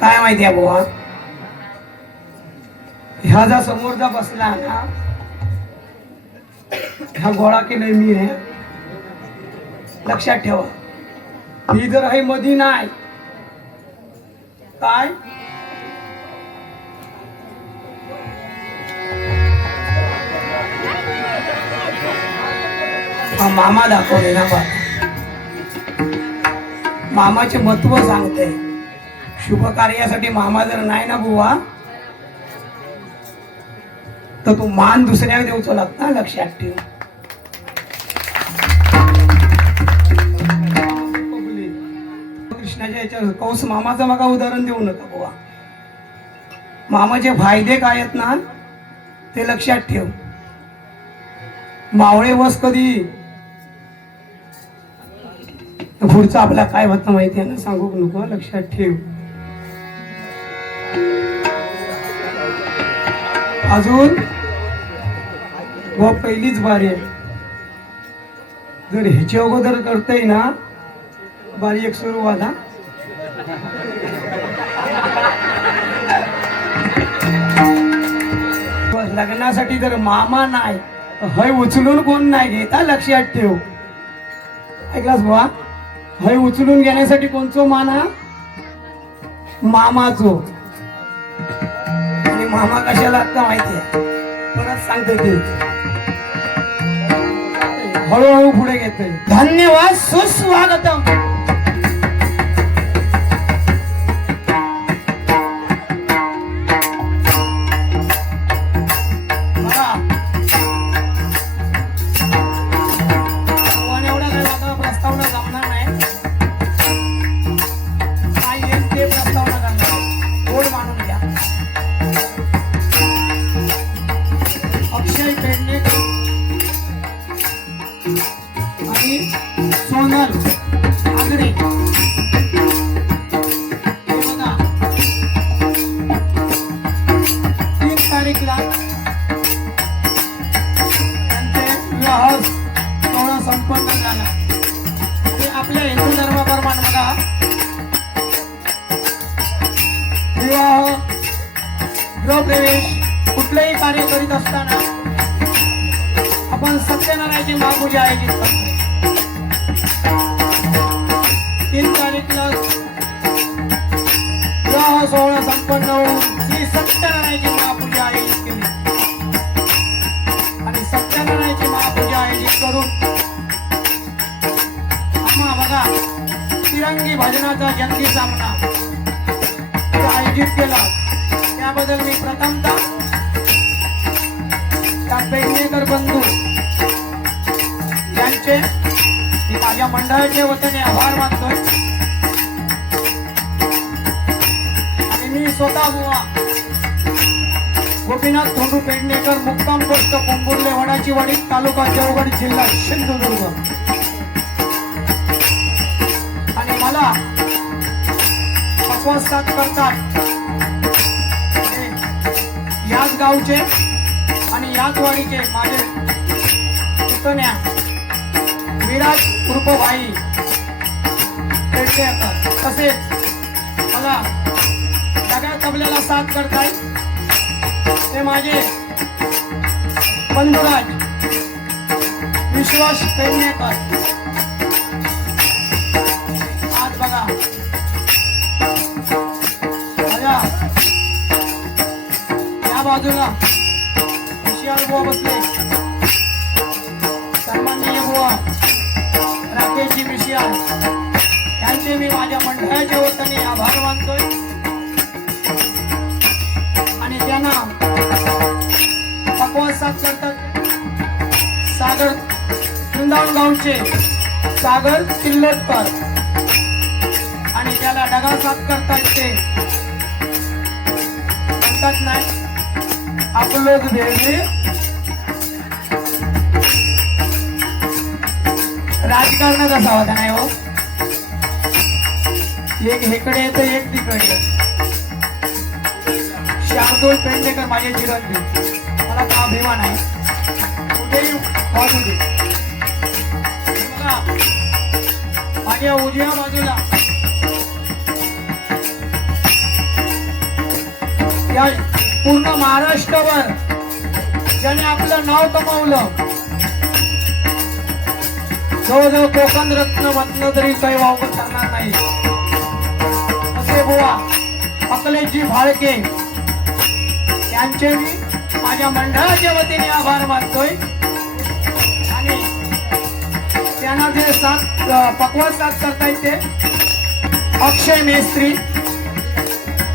काय माहिती आहे बुवा, ह्या जा समोरचा बसला ना, हा गोळा केलाय मी हे लक्षात ठेवा. ही जर आहे मधी नाही काय मामा दाखवले ना बा, मामाचे महत्व सांगते. शुभ कार्यासाठी मामा जर नाही ना बुवा, तर तो मान दुसऱ्या देऊचो लागता, लक्षात ठेव. कृष्णाच्या याच्यावर कौस मामाचं मका उदाहरण देऊ नका बुवा. मामाचे फायदे काय आहेत ना ते लक्षात ठेव. मावळे वस कधी पुढचं आपला काय होतं माहिती आहे ना, सांगू नको, लक्षात ठेव. अजून व पहिलीच बारी आहे. जर ह्याच्या अगोदर करताय ना बारी एक सुरुवात, हा लग्नासाठी जर मामा नाही हय उचलून कोण नाही घेता, लक्षात ठेव. ऐकलास बुवा, हय उचलून घेण्यासाठी कोणचो माना, मामाचो. आणि मामा कशाला लागता माहिती आहे, परत सांगते ते हळूहळू पुढे घेते. धन्यवाद, सुस्वागतम. सोनल आगरे बघा, 3 तारीखला त्यांचे विवाह सोहळा संपन्न झाला. ते आपल्या हिंदू धर्माप्रमाणे बघा, विवाह गृहप्रवेश कुठलेही कार्य करीत असताना आपण सत्यनारायणाची महापूजा आयोजित करतो. 3 तारीखला विवाह सोहळा संपन्न होऊन श्री सत्यनारायणाची महापूजा आयोजित केली. आणि सत्यनारायणाची महापूजा आयोजित करून आम्हा बघा तिरंगी भजनाचा जंगी सामना आयोजित केला. त्याबद्दल मी प्रथमतः त्या पेडणेकर बंधू यांचे माझ्या मंडळाच्या वतीने आभार मानतोय. आणि मी स्वतः बुवा गोपीनाथ धोंडू पेडणेकर, मुक्काम पोस्ट कुंबुर्ले, वडाची वाडी, तालुका देवगड, जिल्हा सिंधुदुर्ग. आणि मला पक्वासात करतात याच गावचे आणि याच वाडीचे माझे पुतण्या विराज उर्फ भाई पेडणेकर. तसेच मला सगळ्या तबल्याला साथ करताय ते माझे बंधुराज विश्वास पेडणेकर. आज बघा माझ्या या बाजूला विशाल बुवा बसले, सन्माननीय बुवा राकेशजी विशाल यांचे मी माझ्या मंडळाच्या वतीने आभार मानतोय. आणि त्यांना पक्वास साथ करतात सागर वृंदावन गावचे सागर किल्लटकर. आणि त्याला डगा साथ करतात ते म्हणतात नाही आपलं भेटले राजकारणात असावा का नाही हो. एक हेकडे येतं एक तिकडे. शार्दूल पेडणेकर माझे चिरंजीव, मला का अभिमान आहे, कुठेही वाजू दे. माझ्या उजव्या बाजूला या पूर्ण महाराष्ट्रावर ज्याने आपलं नाव कमावलं, जवळजवळ कोकण रत्न म्हटलं तरी काही वावगं करणार नाही असे बुवा अकलेशजी फाळके यांचे मी माझ्या मंडळाच्या वतीने आभार मानतोय. आणि त्यांना जे पक्वास साथ करता येते अक्षय मेस्त्री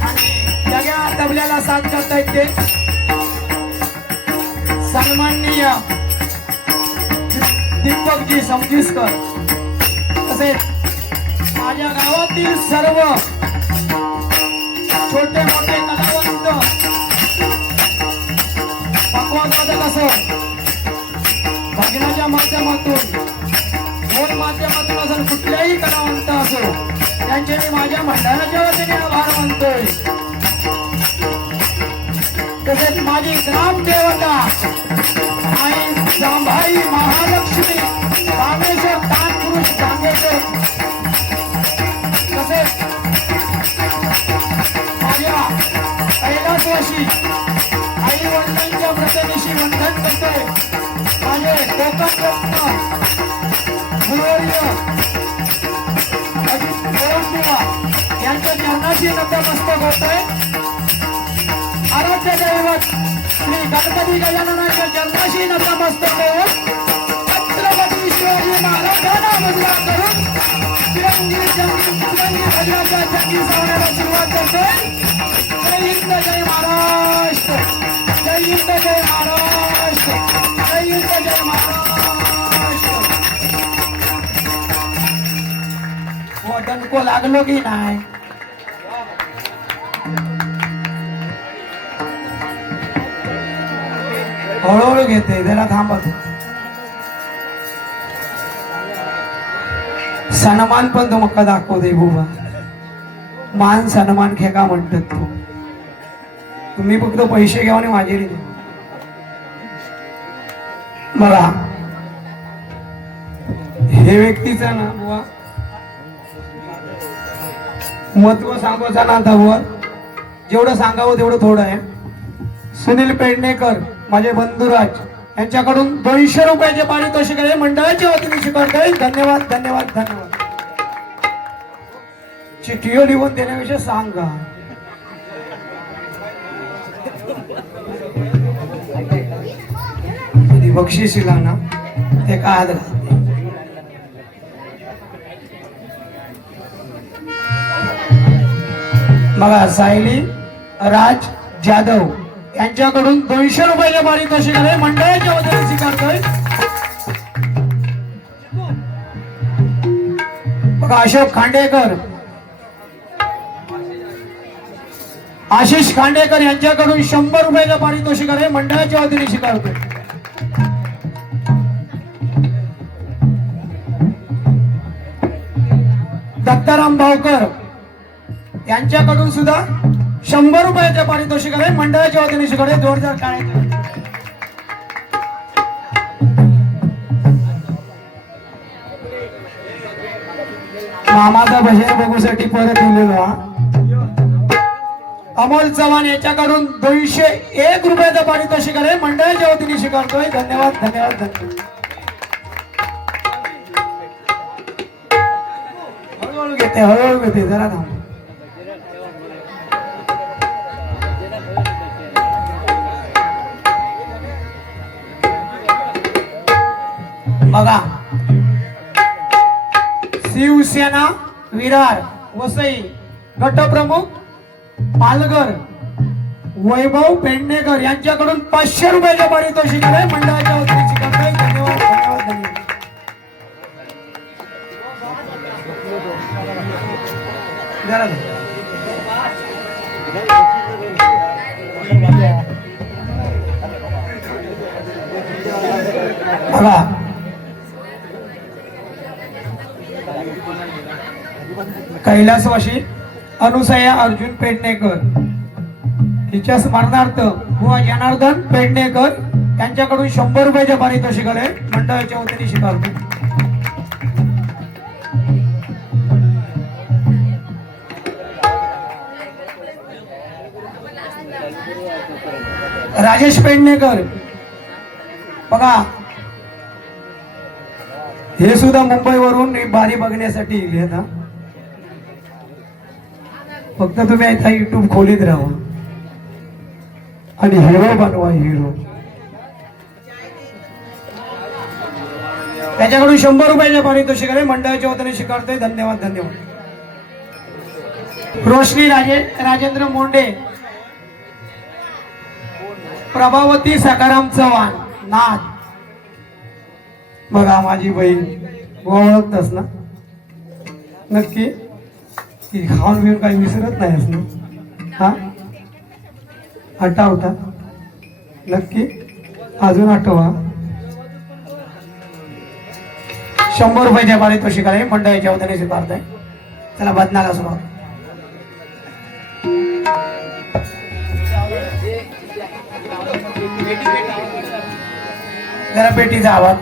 आणि सगळ्या तबल्याला साथ करता येते सन्माननीय दीपकजी समजिसकर. तसेच माझ्या गावातील सर्व छोटे मोठे कलावंत पक्वादवादक असो, भजनाच्या माध्यमातून ढोल माध्यमातून असो, कुठल्याही कलावंत असो त्यांचे मी माझ्या मंडळाच्या वतीने आभार मानतोय. तसेच माझी ग्रामदेवता आणि जांभाई महालक्ष्मी रामेश्वर तानपुरुष सांगेकर, तसेच माझ्या कैलासवासी आई वडिलांच्या प्रतिनिधी वंदन करतोय माझे कोकण रत्न गुरुवर्य अजित गोरंट्याल यांच्या चरणाशी नतमस्तक होतोय. आराध्य दैवत श्री गणपती गजाननाच्या चरणाशी नतमस्तक होऊन छत्रपती शिवाजी महाराजांना वंदन करून तिरंगी भजनाच्या जंगी सावण्याला सुरुवात करतोय. जय हिंद जय महाराष्ट्र, जय हिंद जय महाराष्ट्र, जय हिंद जय महाराष्ट्र. हो डनको लागलो की नाही? हळूहळू घेते, जरा थांबत. सन्मान पण तो मक्का दाखवते बुवा. मान सन्मान खेका म्हणतात तो. तुम्ही फक्त पैसे घ्या आणि माझे रीती बघा. हे व्यक्तीचं ना बुवा महत्व सांगायचं ना आता बुवा, जेवढं सांगावं तेवढं थोडं आहे. सुनील पेडणेकर माझे बंधुराज यांच्याकडून 200 रुपयाचे पारितोषिक आहे, मंडळाच्या वतीने स्वीकारतोय. धन्यवाद धन्यवाद धन्यवाद. चिठ्ठीवर लिहून देण्याविषयी सांगा. बक्षिसीला ना ते काय बघा. सायली राज जाधव यांच्याकडून 200 रुपयाचे पारितोषिक आहे, मंडळाच्या वतीने स्वीकारतोय. बघा अशोक खांडेकर, आशिष खांडेकर यांच्याकडून 100 रुपयाचे पारितोषिक आहे, मंडळाच्या वतीने स्वीकारतोय. दत्ताराम भावकर यांच्याकडून सुद्धा 100 रुपयाचे पारितोषिक आहे, मंडळाच्या वतीने स्वीकारतोय. जोरदार टाळ्या. मामाचा भजन बघूसाठी परत दिलेला अमोल चव्हाण याच्याकडून 201 रुपयाचा पारितोषिक आहे, मंडळाच्या वतीने स्वीकारतोय. धन्यवाद धन्यवाद धन्यवाद. हळूहळू घेते, हळूहळू घेते, जरा थांब. बघा शिवसेना विरार वसई गटप्रमुख पालघर वैभव पेडणेकर यांच्याकडून 500 रुपयाचे पारितोषिक आहे, मंडळाच्या वतीने स्वीकारतोय. धन्यवाद धन्यवाद धन्यवाद. बघा कैलासवासी अनुसया अर्जुन पेडणेकर तिच्या स्मरणार्थ बुवा जनार्दन पेडणेकर यांच्याकडून 100 रुपयाचे पारितोषिक आहे, मंडळाच्या वतीने स्वीकारतो. राजेश पेडणेकर बघा, हे सुद्धा मुंबईवरून बारी बघण्यासाठी येत हा. फक्त तुम्ही आता युट्यूब खोलीत राहा आणि हिरो बनवा, हिरो. त्याच्याकडून 100 रुपयाच्या पारितोषिक आहे, मंडळाच्या वतीने स्वीकारतोय. धन्यवाद धन्यवाद. रोशनी राजेंद्र मोंडे, प्रभावती सकाराम चव्हाण नाथ. बघा माझी बहीण ओळखतस ना नक्की, ती खाऊन पिऊन काही विसरत नाहीस ना? हा आठवता नक्की, अजून आठवा. 100 रुपयाच्या पारितोषिक आहे, मंडळाच्या वतीने स्वीकारतोय. चला बदनाला सुरुवात. जरा पेटीचा आवाज.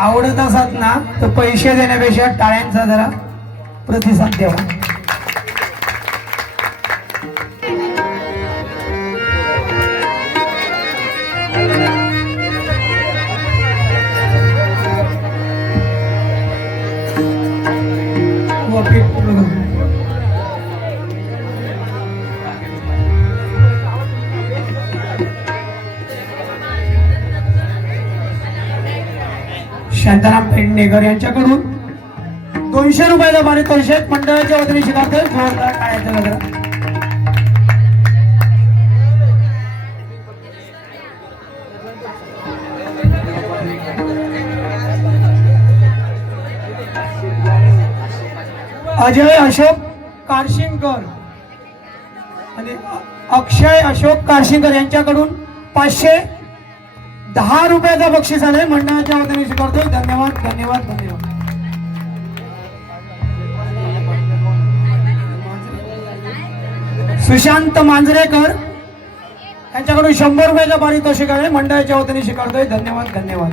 आवडत असत ना तर पैसे देण्यापेक्षा टाळ्यांचा जरा प्रतिसाद द्यावा. शांताराम पेडणेकर यांच्याकडून 200 रुपयाचा पारितोषिक मंडळाच्या वतीने स्वीकारतोय. जोरदार टाळ्यांचा गजर. अजय अशोक कारशिंकर आणि अक्षय अशोक कारशिंकर यांच्याकडून 510 रुपयाचा बक्षीस आले, मंडळाच्या वतीने स्वीकारतोय. धन्यवाद धन्यवाद धन्यवाद. सुशांत मांजरेकर यांच्याकडून 100 रुपयाचा पारितोषिक आहे, मंडळाच्या वतीने स्वीकारतोय. धन्यवाद धन्यवाद.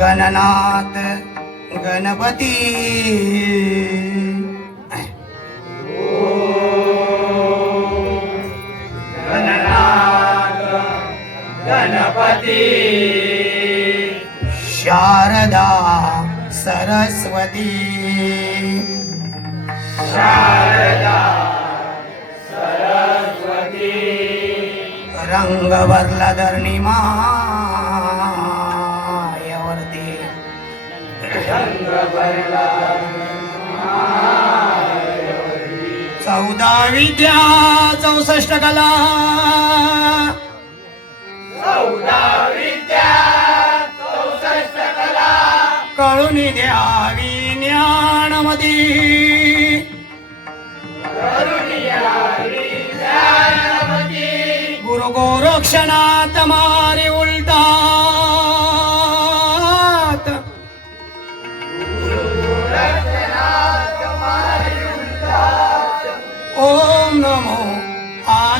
गणनाथ गणपती गणनाथ गणपती शारदा सरस्वती शारदा सरस्वती रंग भरला धरणीमा चौदा विद्या 64 कला 64 कला कळून द्यावी ज्ञानमती गुरु गोरक्षणात मारे उलटा ओम नमो आदेश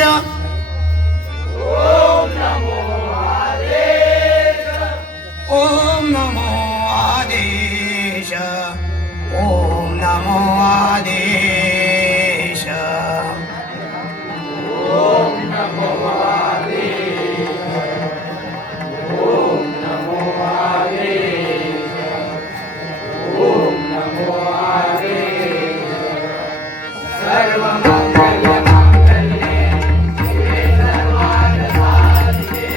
ओम नमो आदेश ओम नमो आदेश ओम नमो आदेश ओम नमो आदेश ओम नमो आदेश ओम नमो आदेश सर्व मंगल मांगल्ये शिवे सर्वार्थ साधिके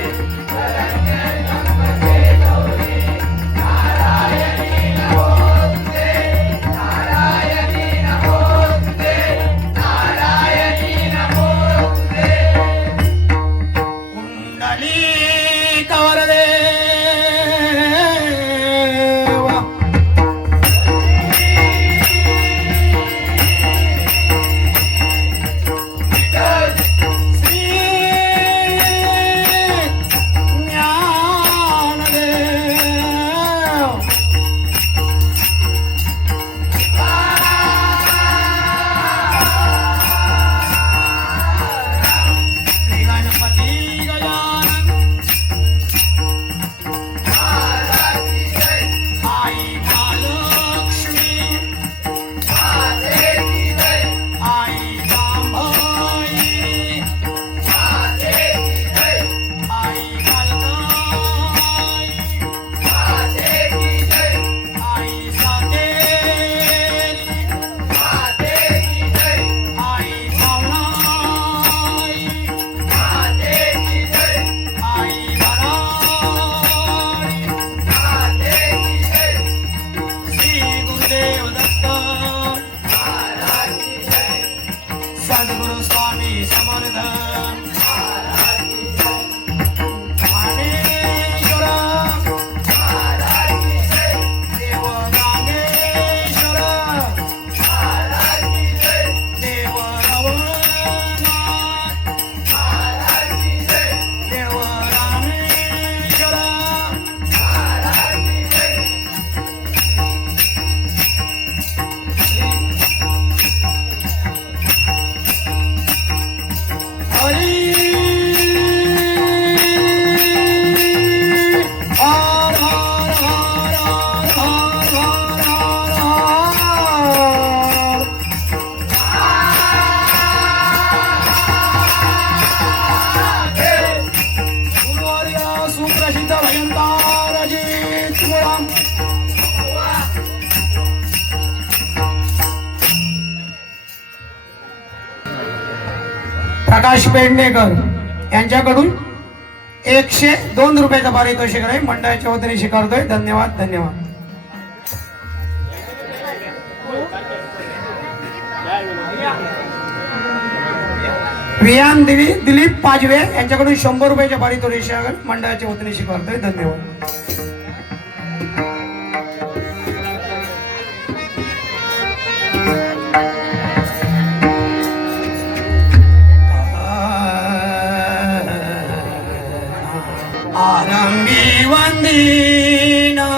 शरण्ये त्र्यंबके गौरी नारायणी नमोस्तुते नारायणी नमोस्तुते नारायणी नमोस्तुते कुंडली कवरदेव प्रकाश पेडणेकर यांच्याकडून 102 रुपयाचं पारितोषिक आहे मंडळाच्या वतीने स्वीकारतोय. धन्यवाद धन्यवाद. वियान दिलीप पाजवे यांच्याकडून 100 रुपयाच्या पारितोषिक मंडळाच्या वतीने स्वीकारतोय. धन्यवाद. आरंभी वंदीना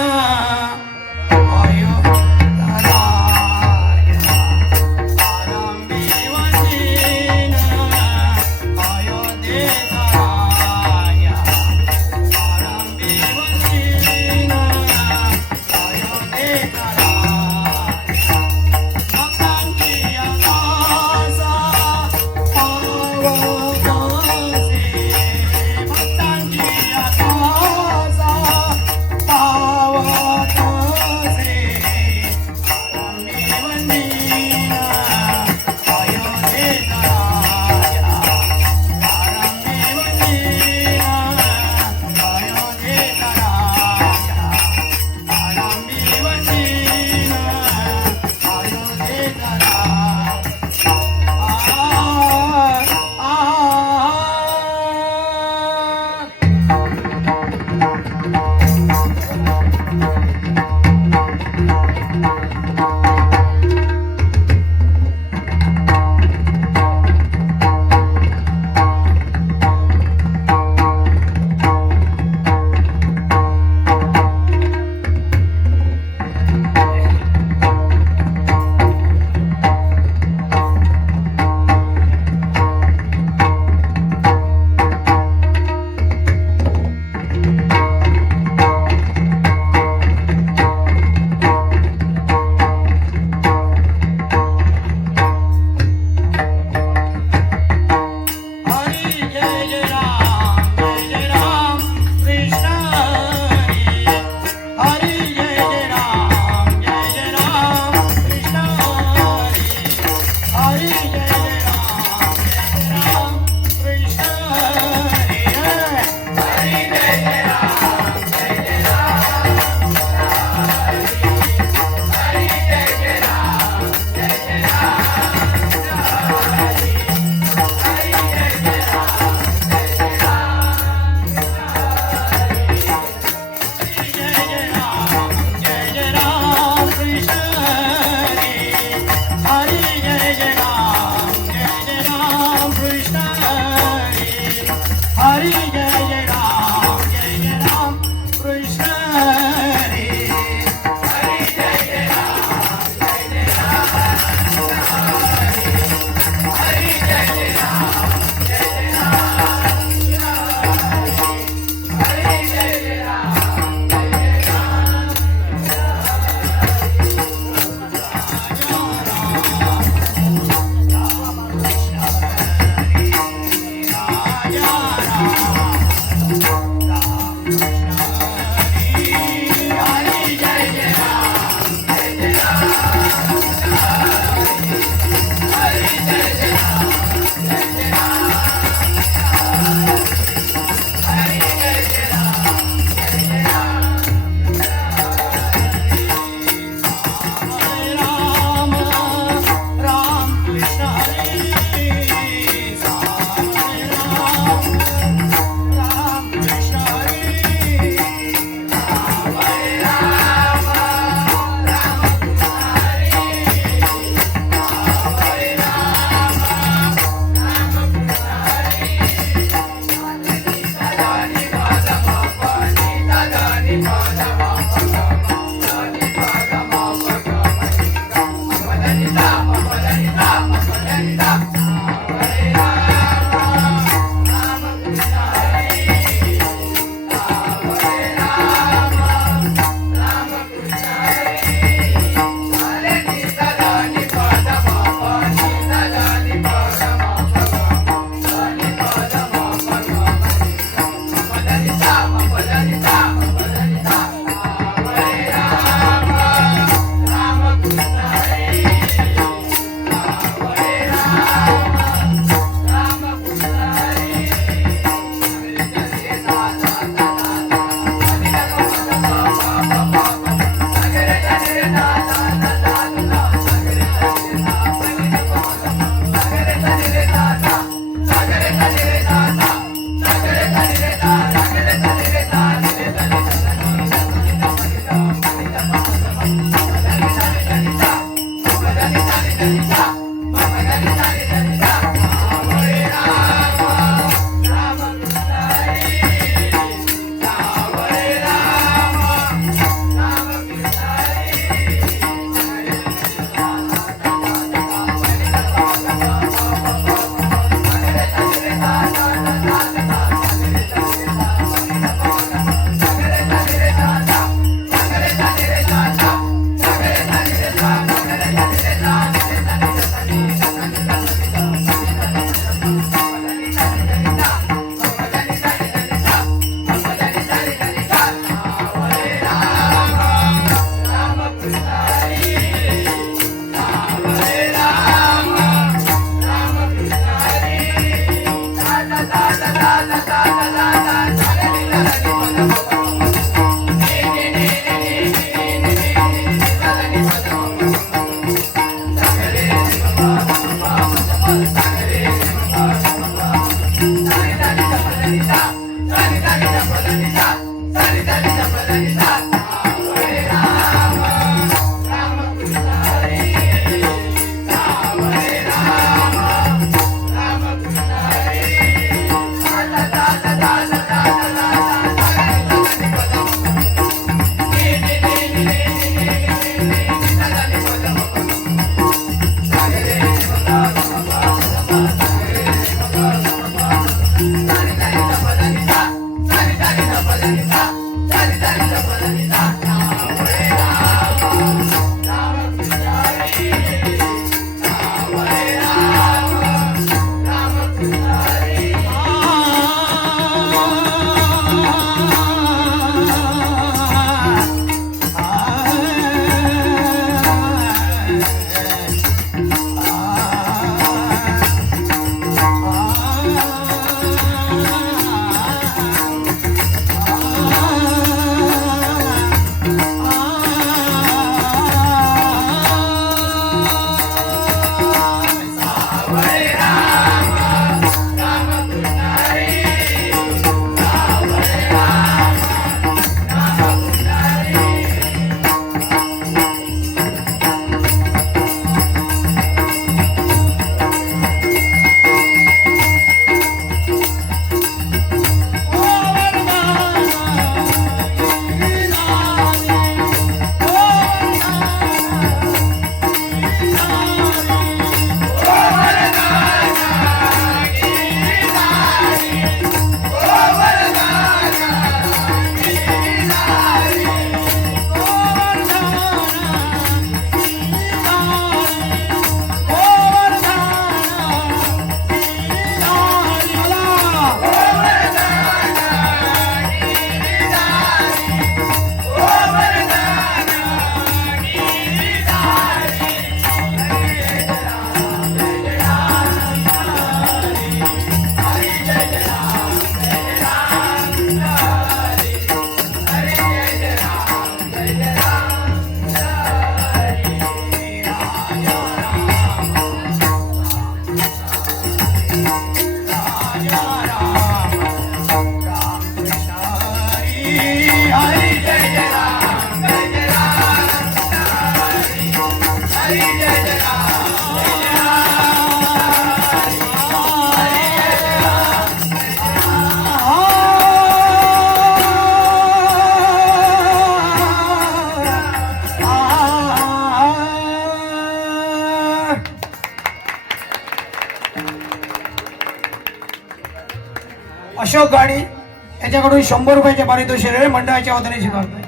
अशोक गाडी याच्याकडून 100 रुपयाचे पारितोषिक आहे, मंडळाच्या वतीने स्वीकारतोय.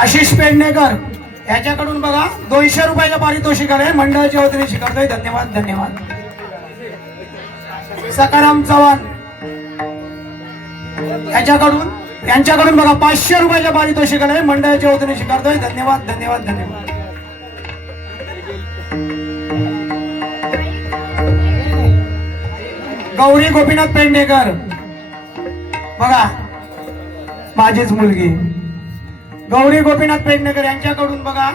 आशिष पेडणेकर याच्याकडून बघा 200 रुपयाचे पारितोषिक आहे, मंडळाच्या वतीने स्वीकारतोय. धन्यवाद धन्यवाद. सकाराम चव्हाण यांच्याकडून बघा 500 रुपयाचे पारितोषिक आहे, मंडळाच्या वतीने स्वीकारतोय. धन्यवाद धन्यवाद धन्यवाद. गौरी गोपीनाथ पेडणेकर बघा माझीच मुलगी गौरी गोपीनाथ पेडणेकर यांच्याकडून बघा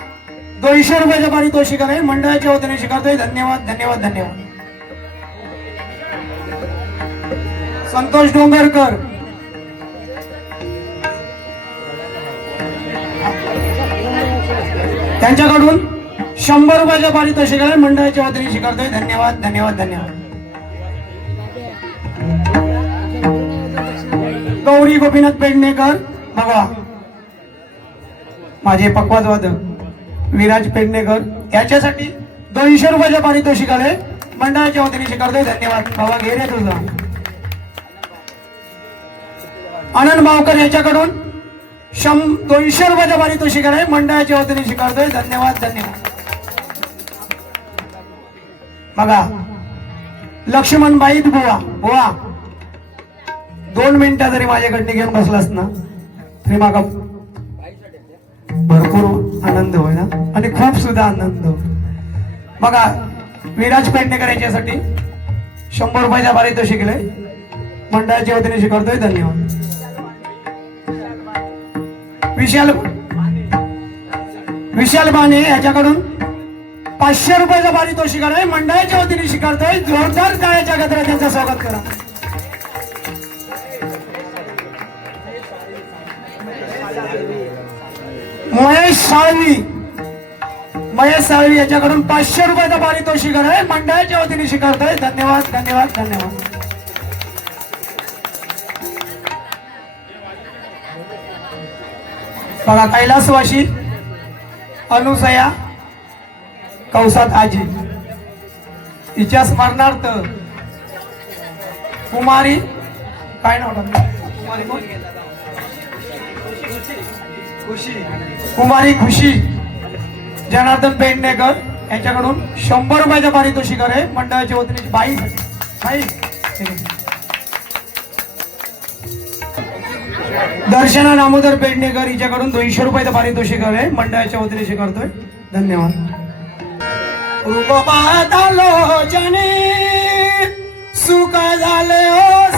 200 रुपयाचे पारितोषिक आहे, मंडळाच्या वतीने स्वीकारतोय. धन्यवाद धन्यवाद धन्यवाद. संतोष डोंगरकर त्यांच्याकडून 100 रुपयाचे पारितोषिक आहे, मंडळाच्या वतीने स्वीकारतोय. धन्यवाद धन्यवाद धन्यवाद. गौरी गोपीनाथ पेडणेकर बघा माझे पक्वाद वादक विराज पेडणेकर याच्यासाठी 200 रुपयाचे पारितोषिक आहे, मंडळाच्या वतीने स्वीकारतोय. धन्यवाद. बाबा घे रे तुझा. आनंद मावकर याच्याकडून 200 रुपयाचे पारितोषिक आहे, मंडळाच्या वतीने स्वीकारतोय. धन्यवाद धन्यवाद. बघा लक्ष्मणबाई बुवा 2 मिनिटं जरी माझ्याकडे घेऊन बसलास ना तरी मागा भरपूर आनंद होय ना आणि खूप सुद्धा आनंद. बघा विराज पेडणेकर याच्यासाठी 100 रुपयाच्या पारितोषिक आहे, मंडळाच्या वतीने स्वीकारतोय. धन्यवाद. विशाल बाने याच्याकडून 500 रुपयाचा पारितोषिक आहे, मंडळाच्या वतीने स्वीकारतोय. जोरदार टाळ्याच्या गजरात त्यांचं स्वागत करा. महेश साळवी याच्याकडून 500 रुपयाचा पारितोषिक आहे, मंडळाच्या वतीने स्वीकारतोय. धन्यवाद धन्यवाद धन्यवाद. बघा कैलासवाशी अनुसया कौसात आजी हिच्या स्मरणार्थ कुमारी काय नाव कुमारी खुशी जनार्दन पेडणेकर यांच्याकडून 100 रुपयाचे पारितोषिक आहे, मंडळाच्या वतीने. बाई दर्शना दामोदर पेडणेकर हिच्याकडून 200 रुपयाचे पारितोषिक आहे, मंडळाच्या वतीने स्वीकारतोय. धन्यवाद. रूप पाहता लोचने सुख झाले हो